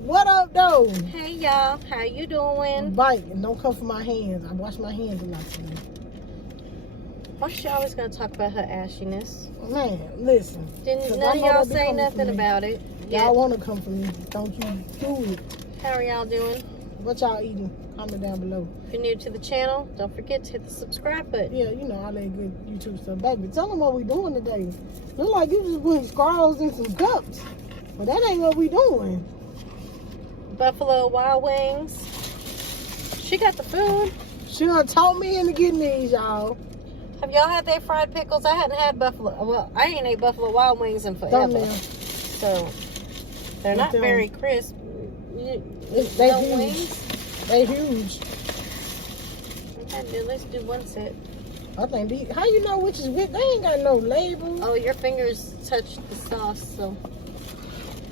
What up, though? Hey, y'all. How you doing? Bite and don't come for my hands. I wash my hands a lot today. Why she always gonna talk about her ashiness? Man, listen. Didn't none of y'all say nothing about it? Y'all want to come for me. Don't you do it. How are y'all doing? What y'all eating? Comment down below. If you're new to the channel, don't forget to hit the subscribe button. Yeah, you know, all that good YouTube stuff. Baby, tell them what we doing today. Look like you just putting scrolls in some cups. But that ain't what we doing. Buffalo Wild Wings. She got the food. She done taught me into getting these, y'all. Have y'all had their fried pickles? I hadn't had buffalo. Well, I ain't ate Buffalo Wild Wings in forever. So they're not very crisp. They huge. Wings? They huge. Okay, let's do one set. I think these, how you know which is which? They ain't got no label. Oh, your fingers touch the sauce, so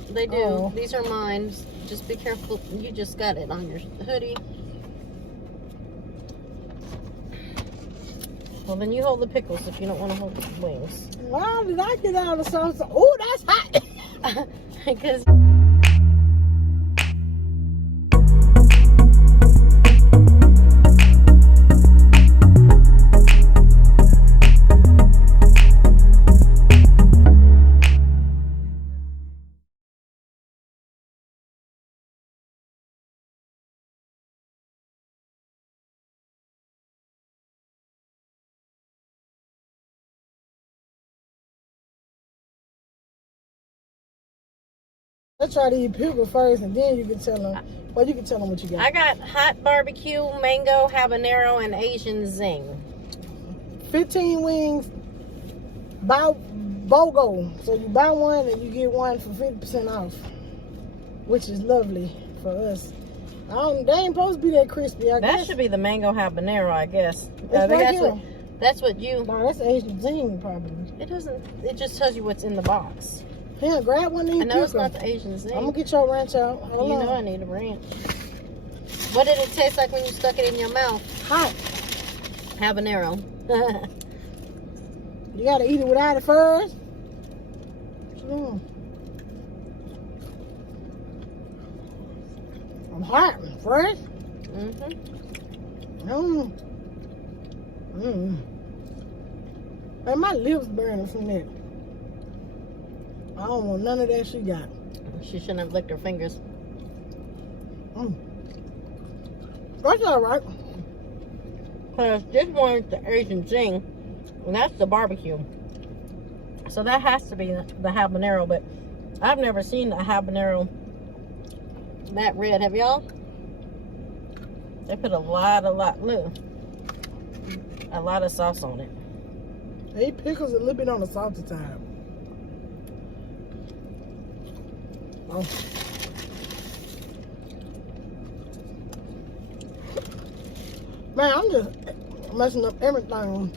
they do. Oh. These are mine. Just be careful. You just got it on your hoodie. Well, then you hold the pickles if you don't want to hold the wings. Why did I get out of the sauce? Oh, that's hot. Because Let's try to eat pickle first, and then you can tell them. Well, you can tell them what you got. I got hot barbecue, mango, habanero, and Asian zing. 15 wings by BOGO. So you buy one and you get one for 50% off, which is lovely for us. They ain't supposed to be that crispy. I guess That should be the mango habanero, I guess. I right think here. that's what you. No, that's Asian zing probably. It doesn't. It just tells you what's in the box. Here, grab one of these I know it's pickles. not the Asian zing. I'm gonna get your ranch out. Hold You on. know I need a ranch. What did it taste like when you stuck it in your mouth? Hot. Habanero. You gotta eat it without it first. What you doing? I'm hot. Fresh. Man, my lips burning from that. I don't want none of that she got. She shouldn't have licked her fingers. That's all right. Because this one's the Asian zing, and that's the barbecue. So that has to be the habanero, but I've never seen a habanero that red. Have y'all? They put a lot of sauce on it. They pickles a little bit on the salty side. Oh. Man, I'm just messing up everything.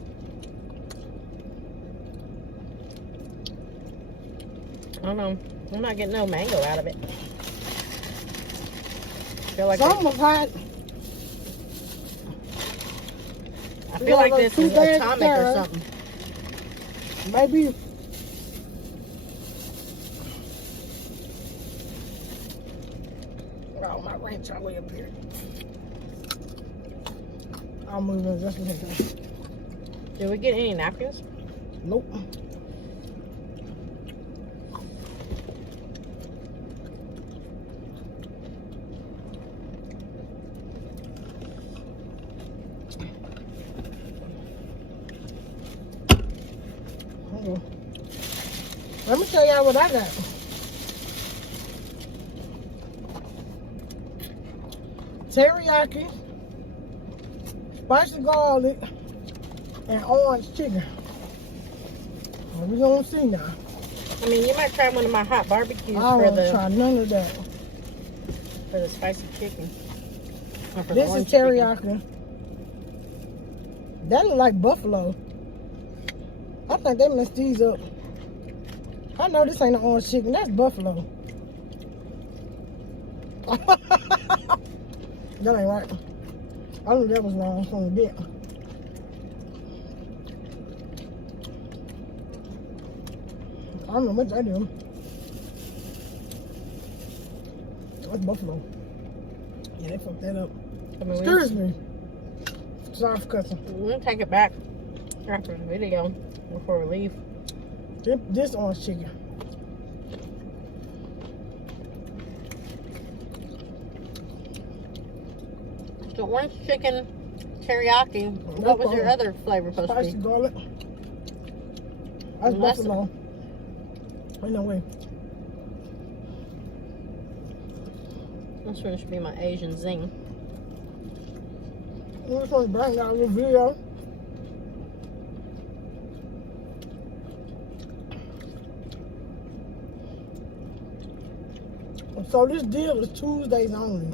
I don't know. I'm not getting no mango out of it. I feel like this is atomic or something. Maybe. Oh, my ranch all the way up here. I'll move in just a second. Did we get any napkins? Nope. Okay. Let me tell y'all what I got. Teriyaki, spicy garlic, and orange chicken. Well, we gonna see now. I mean, you might try one of my hot barbecues I don't for want to try none of that. For the spicy chicken. Or for This the is orange chicken. teriyaki. That look like buffalo. I think they messed these up. I know this ain't the orange chicken. That's buffalo. That ain't right. I knew that was wrong from the get. I don't know what I do. That's buffalo. Yeah, they fucked that up. I mean, Excuse me. Sorry for cussing. We're gonna take it back after the video before we leave. This orange chicken. So orange chicken, teriyaki. What was your other flavor supposed to Spicy be? garlic. That's buffalo. Ain't no way. This one should be my Asian zing. This one's bring out the video. So this deal is Tuesdays only.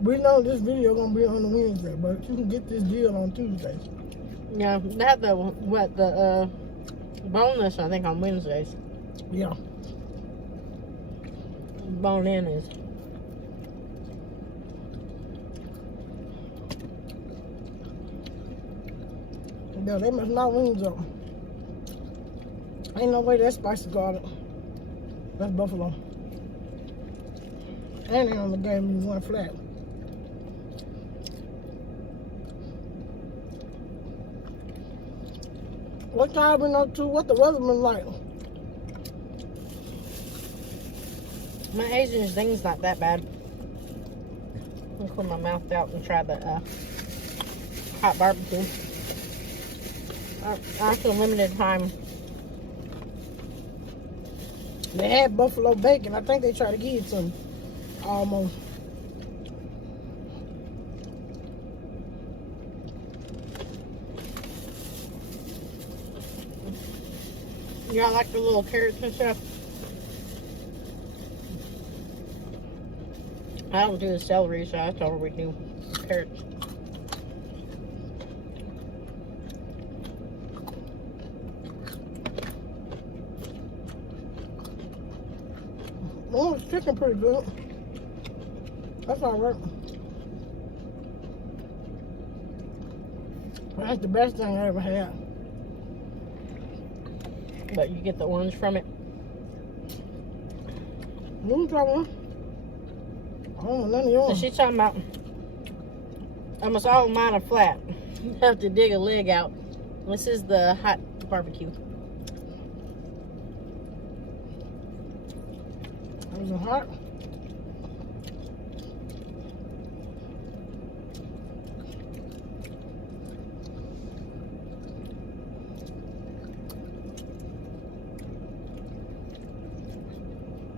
We know this video gonna be on the Wednesday, but you can get this deal on Tuesdays. Yeah, they have the boneless, I think, on Wednesdays. Yeah. Bone in is. Yeah, they must not wings up. Ain't no way that's spicy garlic. That's buffalo. And they only gave me one flat. What y'all been up to? What the weather been like? My Asian zing's not that bad. I'll clean my mouth out and try the hot barbecue. After a limited time. They had buffalo bacon. I think they tried to give it to me. Almost. Y'all like the little carrots and stuff? I don't do the celery, so I told her we do carrots. Oh, it's chicken pretty good. That's all right. That's the best thing I ever had. But you get the orange from it. You can try one. I don't want none of yours. So she's talking about almost all of mine are flat. You have to dig a leg out. This is the hot barbecue. Is it hot?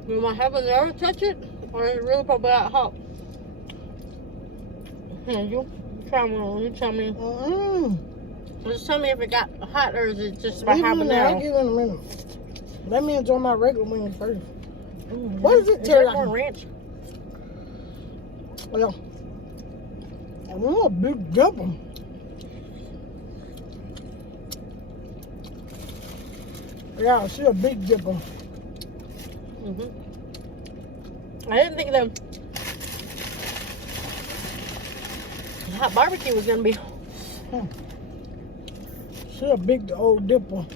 Will my habanero touch it? Or is it really probably that hot? Here, you try one. You tell me. Just tell me if it got hot or is it just my habanero? I'll give it in a minute. Let me enjoy my regular wings first. What is it? Is there more ranch? Yeah. I'm a big dipper. Yeah, she's a big dipper. I didn't think the hot barbecue was gonna be. She's a big old dipper.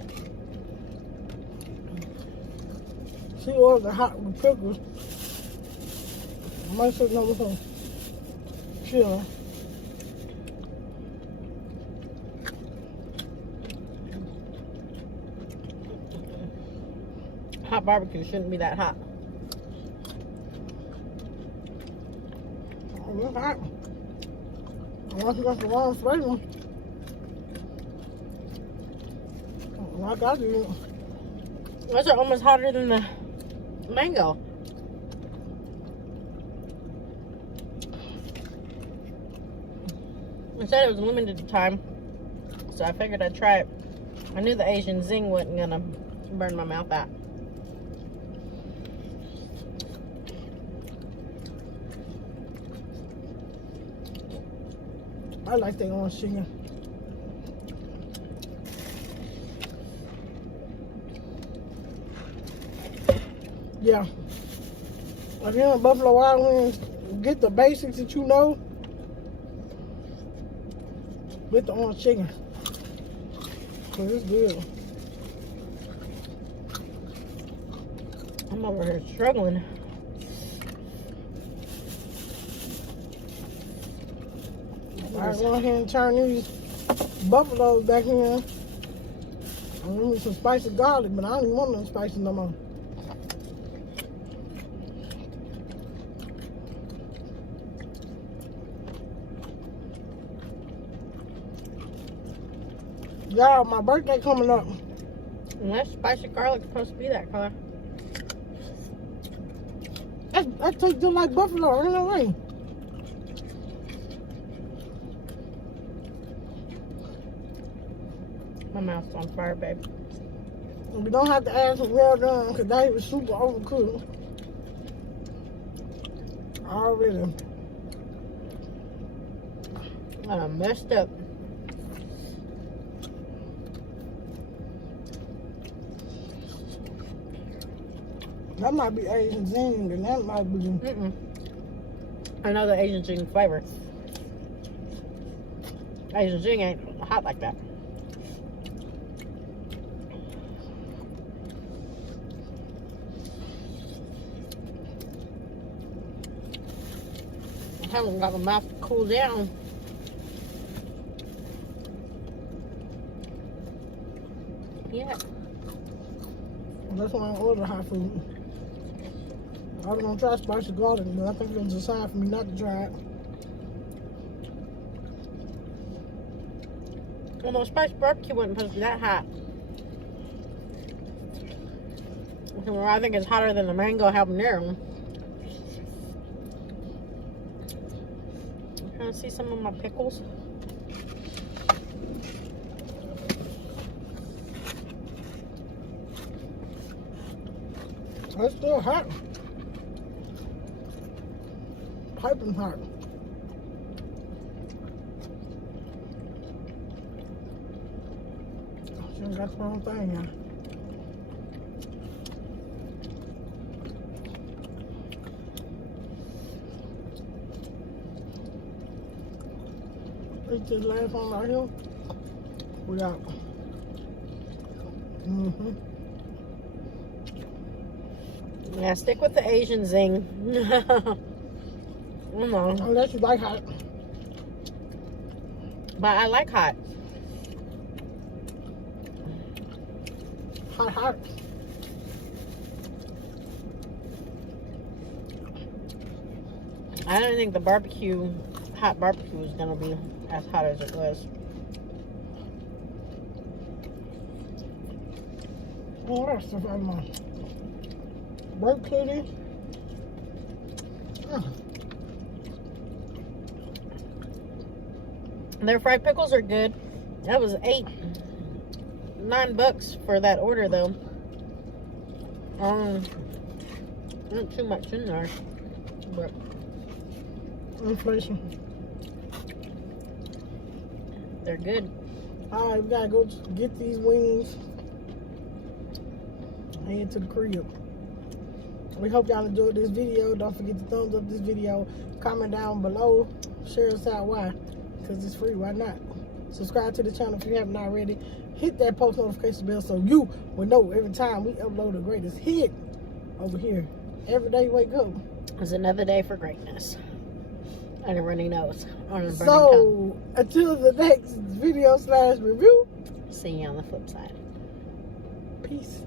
She was a hot with pickles. I might say no more. Sure. Hot barbecue shouldn't be that hot. Oh, it's hot. Unless you got the wrong flavor. Like I do. Those are almost hotter than the mango. It said it was limited time, so I figured I'd try it. I knew the Asian zing wasn't gonna burn my mouth out. I like that orange chicken. Yeah. If you're in Buffalo Wild Wings, get the basics that you know with the orange chicken. Cause it's good. I'm over here struggling. I go ahead and turn these buffaloes back in. I want some spicy garlic, but I don't even want no spicy no more. Y'all, my birthday coming up. And that spicy garlic's supposed to be that color. That tastes just like buffalo, ain't no way. My mouth's on fire, babe. We don't have to add some well done because that was super overcooked. Already. I messed up. That might be Asian zing, and that might be. Another Asian zing flavor. Asian zing ain't hot like that. I haven't got my mouth to cool down. Yeah. That's why I order hot food. I was gonna try spicy garlic, but I think it was decide for me not to try it. Well, no, spicy barbecue wasn't supposed to be that hot. I think it's hotter than the mango habanero. Can I see some of my pickles? It's still hot. Piping hot. She got the wrong thing now. Eat this last one right here. We got. Yeah, stick with the Asian zing. No. Unless you like hot. But I like hot. Hot. I don't think the hot barbecue was gonna be as hot as it was. Oh, that's stuff out of my work kitty. Their fried pickles are good. That was $9 for that order though. Not too much in there, but Inflation. they're good. Alright, we gotta go get these wings. Head to the crib. We hope y'all enjoyed this video. Don't forget to thumbs up this video. Comment down below. Share us out why. Because it's free. Why not? Subscribe to the channel if you haven't already. Hit that post notification bell so you will know every time we upload the greatest hit over here. Every day you wake up. It's another day for greatness. And a runny nose. So, until the next video /review. See you on the flip side. Peace.